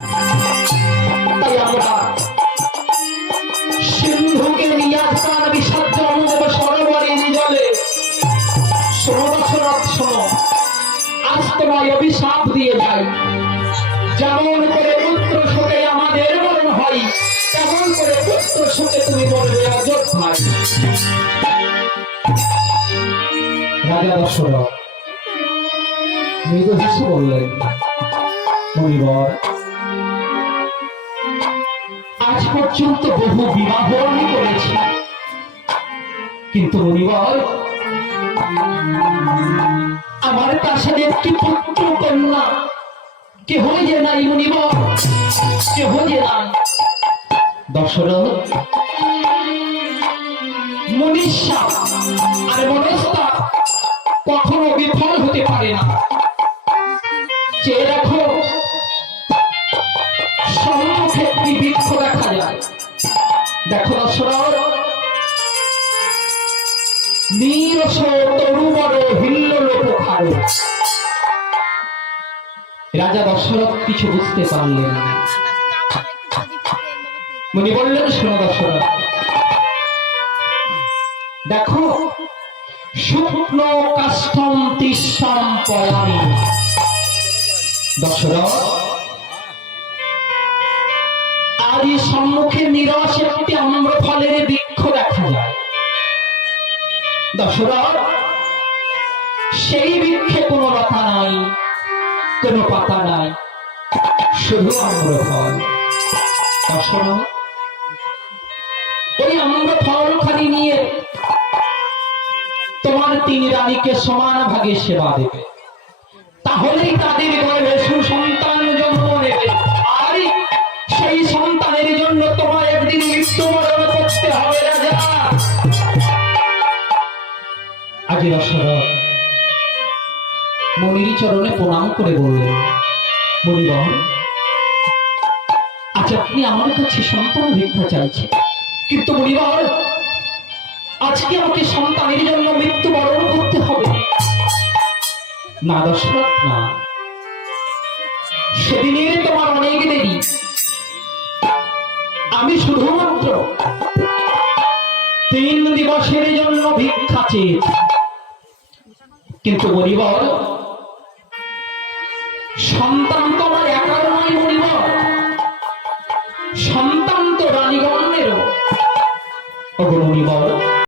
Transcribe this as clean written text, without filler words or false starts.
তাই আমরা সিন্ধুকে নিয়ে প্রাণ বিসর্জন দেব সরোবরে জলে। শোনো দশরথ শোনো, আজ তোমায় অভিশাপ দিয়ে যাই। যেমন করে পুত্র শোকে আমাদের মরণ হয়, তেমন করে পুত্র শোকে তুমি মরবে অযোধ্যায়। রাজা দশরথ মৃদু হেসে বললেন, মণিবর, আজ পর্যন্ত বহু বিবাহ আমি করেছি, কিন্তু মণিবর আমার প্রাসাদে একটি পুত্র কন্যা কেহ যে নাই। মণিবর কেহ যে নাই। দশরথ, মনীষা আর মনস্তা কখনো বিফল হতে পারে না। চেয়ে দেখো, সম্মুখে একটি বৃক্ষ দেখা যায়। দেখো দশরথ, নীরস তরুবর হিল্লোল পোখার। রাজা দশরথ কিছু বুঝতে পারলেন না। মুনি বললেন, শোনো দশরথ, দেখো শুকনো কাষ্ঠম তিষ্ঠম পয়ামি। দশরথ, আর এই সম্মুখে নিরস একটি আম্র ফলের বৃক্ষ দেখা যায়। দশরথ, সেই বৃক্ষে কোনো লতা নাই, কোনো পাতা নাই, শুধু আম্র ফল। দশরথ, ওই আম্র ফল খালি নিয়ে তোমার 3 রানীকে সমান ভাগে সেবা দেবে, তাহলেই তাদের গর্ভে সুসন্তান জন্ম নেবে। আর সেই সন্তানের জন্য তোমার একদিন মৃত্যুবরণ করতে হবে। রাজা আজ দশরথ মনির চরণে প্রণাম করে বললেন, মণিবর, আজ আপনি আমার কাছে সন্তান ভিক্ষা চাইছেন, কিন্তু মণিবর আজকে আমাকে সন্তানের জন্য মৃত্যুবরণ করতে হবে। না দশরথ না, সেদিনের তোমার অনেক দেরি। আমি শুধুমাত্র 3 দিবসের জন্য ভিক্ষা চেয়েছি, কিন্তু মণিবর সন্তান তোমার একার নয়।